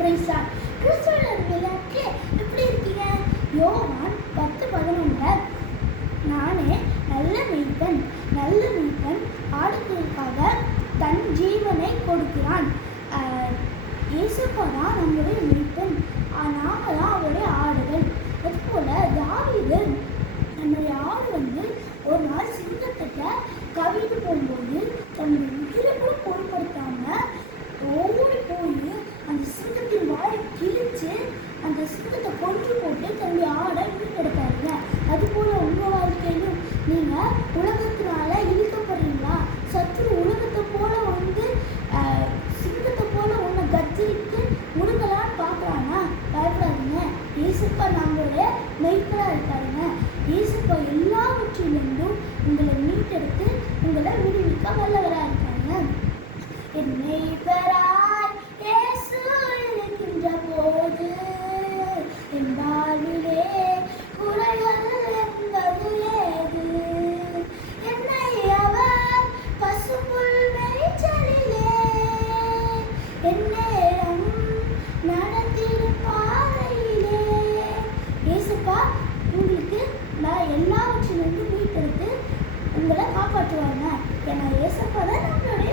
பிரைஸா கிறிஸ்துவர் விளையாட்டு எப்படி இருக்கீங்க? யோவான் பத்து பதினொன்று. நானே நல்ல மீட்பன் நல்ல மீட்பன் ஆடுகளுக்காக தன் ஜீவனை கொடுக்கிறான். இயேசுப்பா தான் நம்முடைய மீட்பன் ஆஹ் நாம தான் அவருடைய ஆடுகள். அதுபோல் தாவிதன் நீங்கள் நீங்க உலகத்தினால இழுக்கப்படுறீங்களா? சத்துரு உலகத்தை போல வந்து சிங்கத்தை போல உன்னை கத்திரிக்கு முடுங்கலான்னு பார்க்கறானா? பயப்படாதீங்க. இயேசுப்பா நம்மளோட மெய்ப்பரா இருக்காருங்க. இயேசுப்பா எல்லாவற்றிலிருந்தும் உங்களை மீட்டெடுத்து உங்களை விடுவிக்க வல்லவரா இருக்காங்க என் மெய்ப்பர் காப்பாற்றுவாங்க. ஏன்னா இயேசப்பா தான் நம்மளுடைய